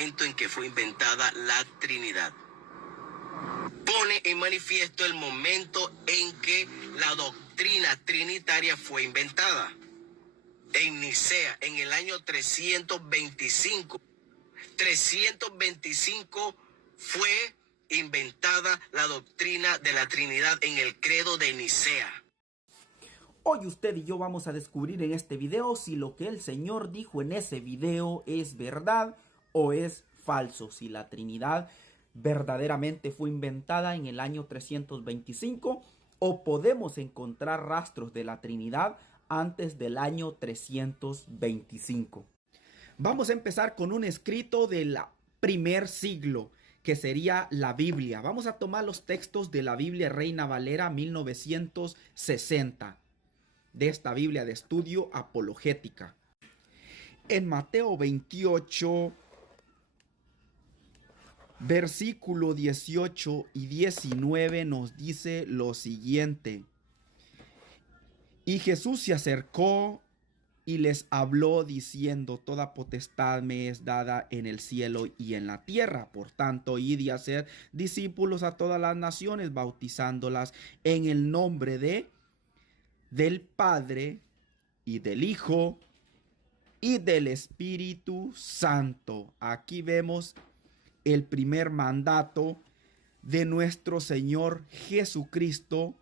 momento en que fue inventada la Trinidad. Pone en manifiesto el momento en que la doctrina trinitaria fue inventada. En Nicea, en el año 325. 325 fue inventada la doctrina de la Trinidad en el credo de Nicea. Hoy usted y yo vamos a descubrir en este video si lo que el Señor dijo en ese video es verdad o es falso. Si la Trinidad verdaderamente fue inventada en el año 325 o podemos encontrar rastros de la Trinidad antes del año 325. Vamos a empezar con un escrito del primer siglo, que sería la Biblia. Vamos a tomar los textos de la Biblia Reina Valera 1960, de esta Biblia de estudio apologética. En Mateo 28, versículo 18 y 19 nos dice lo siguiente. Y Jesús se acercó y les habló diciendo: toda potestad me es dada en el cielo y en la tierra. Por tanto, id y hacer discípulos a todas las naciones, bautizándolas en el nombre del Padre y del Hijo y del Espíritu Santo. Aquí vemos el primer mandato de nuestro Señor Jesucristo,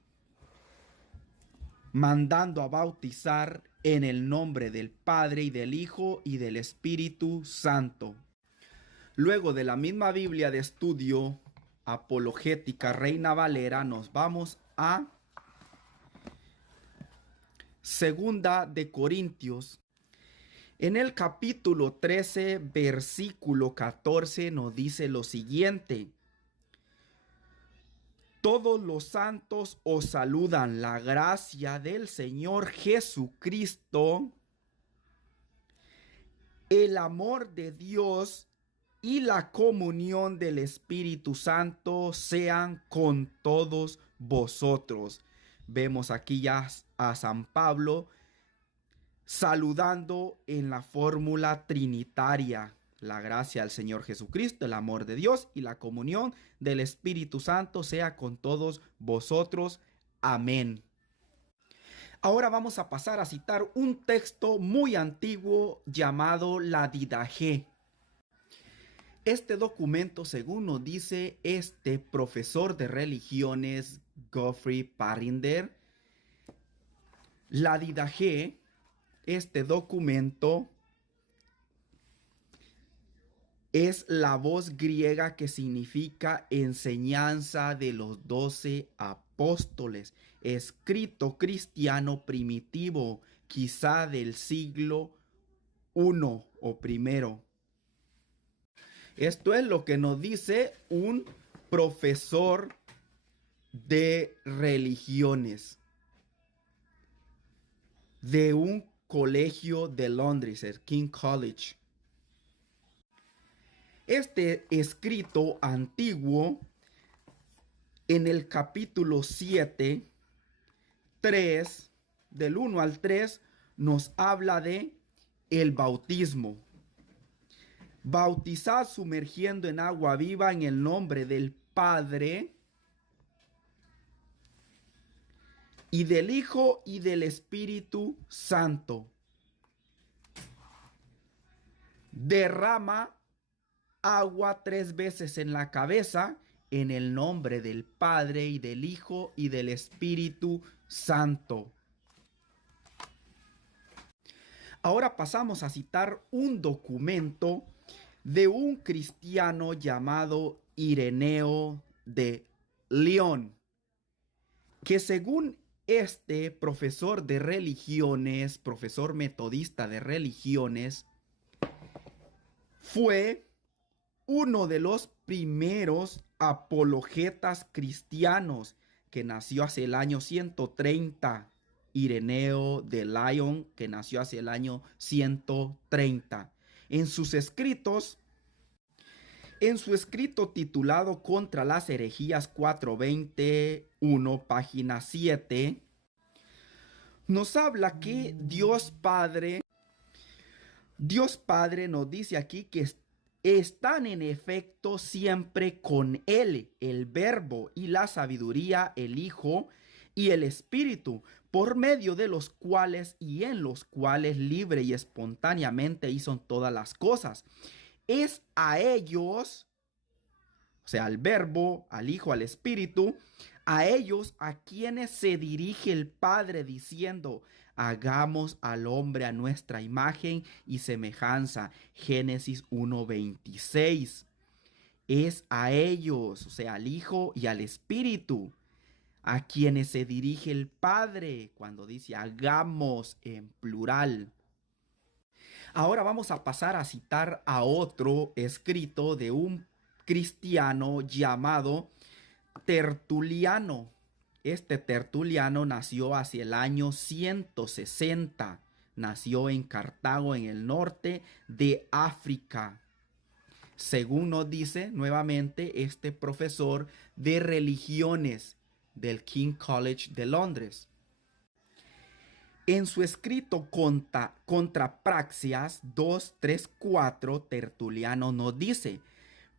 mandando a bautizar en el nombre del Padre y del Hijo y del Espíritu Santo. Luego de la misma Biblia de estudio apologética Reina Valera, nos vamos a Segunda de Corintios. En el capítulo 13, versículo 14, nos dice lo siguiente: todos los santos os saludan. La gracia del Señor Jesucristo, el amor de Dios y la comunión del Espíritu Santo sean con todos vosotros. Vemos aquí ya a San Pablo saludando en la fórmula trinitaria. La gracia del Señor Jesucristo, el amor de Dios y la comunión del Espíritu Santo sea con todos vosotros. Amén. Ahora vamos a pasar a citar un texto muy antiguo llamado la Didaché. Este documento, según nos dice este profesor de religiones, Geoffrey Parinder, la Didaché, este documento es la voz griega que significa enseñanza de los 12 apóstoles, escrito cristiano primitivo, quizá del siglo I o primero. Esto es lo que nos dice un profesor de religiones de un colegio de Londres, el King College. Este escrito antiguo, en el capítulo 7, 3, del 1 al 3, nos habla de el bautismo. Bautizad sumergiendo en agua viva en el nombre del Padre y del Hijo y del Espíritu Santo. Derrama agua 3 veces en la cabeza en el nombre del Padre y del Hijo y del Espíritu Santo. Ahora pasamos a citar un documento de un cristiano llamado Ireneo de León, que según este profesor de religiones, profesor metodista de religiones, fue uno de los primeros apologetas cristianos, que nació hacia el año 130. Ireneo de León, que nació hacia el año 130. En sus escritos, en su escrito titulado Contra las herejías 421, página 7, nos habla que Dios Padre nos dice aquí que están en efecto siempre con Él, el Verbo, y la sabiduría, el Hijo, y el Espíritu, por medio de los cuales y en los cuales libre y espontáneamente hizo todas las cosas. Es a ellos, o sea, al Verbo, al Hijo, al Espíritu, a ellos a quienes se dirige el Padre diciendo, hagamos al hombre a nuestra imagen y semejanza. Génesis 1:26. Es a ellos, o sea, al Hijo y al Espíritu, a quienes se dirige el Padre cuando dice hagamos en plural. Ahora vamos a pasar a citar a otro escrito de un cristiano llamado Tertuliano. Este Tertuliano nació hacia el año 160. Nació en Cartago, en el norte de África. Según nos dice nuevamente este profesor de religiones del King College de Londres. En su escrito contra Praxias 2:3-4, Tertuliano nos dice: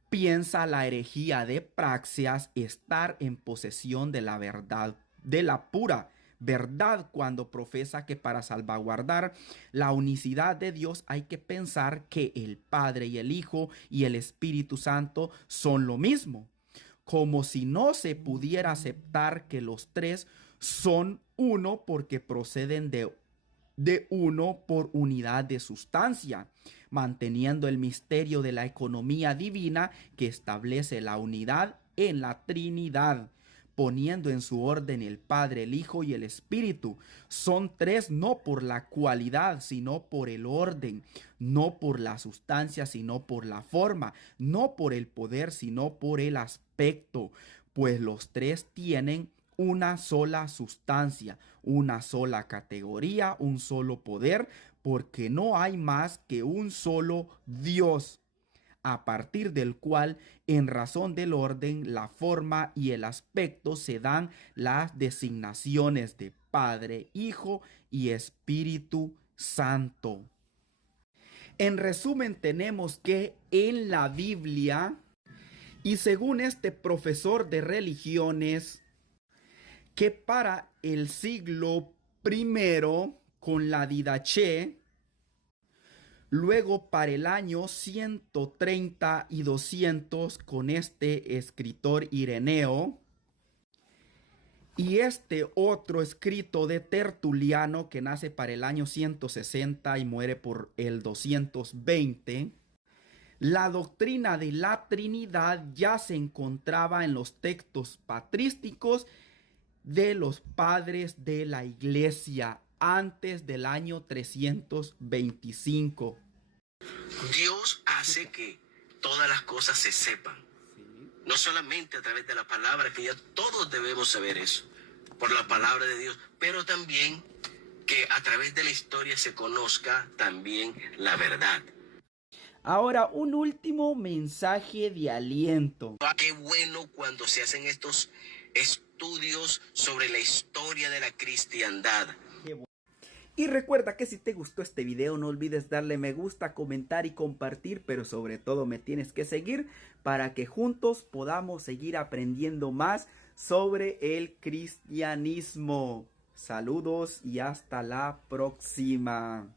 piensa la herejía de Praxias estar en posesión de la verdad, de la pura verdad, cuando profesa que para salvaguardar la unicidad de Dios hay que pensar que el Padre y el Hijo y el Espíritu Santo son lo mismo, como si no se pudiera aceptar que los tres son uno porque proceden de uno por unidad de sustancia, manteniendo el misterio de la economía divina que establece la unidad en la Trinidad, poniendo en su orden el Padre, el Hijo y el Espíritu. Son tres no por la cualidad, sino por el orden, no por la sustancia, sino por la forma, no por el poder, sino por el aspecto, pues los tres tienen una sola sustancia, una sola categoría, un solo poder, porque no hay más que un solo Dios, a partir del cual, en razón del orden, la forma y el aspecto, se dan las designaciones de Padre, Hijo y Espíritu Santo. En resumen, tenemos que en la Biblia, y según este profesor de religiones, que para el siglo I con la Didache, luego para el año 130 y 200 con este escritor Ireneo, y este otro escrito de Tertuliano que nace para el año 160 y muere por el 220, la doctrina de la Trinidad ya se encontraba en los textos patrísticos de los padres de la iglesia antes del año 325. Dios hace que todas las cosas se sepan. No solamente a través de la palabra, que ya todos debemos saber eso, por la palabra de Dios, pero también que a través de la historia se conozca también la verdad. Ahora, un último mensaje de aliento. Qué bueno cuando se hacen estos estudios sobre la historia de la cristiandad. Y recuerda que si te gustó este video no olvides darle me gusta, comentar y compartir, pero sobre todo me tienes que seguir para que juntos podamos seguir aprendiendo más sobre el cristianismo. Saludos y hasta la próxima.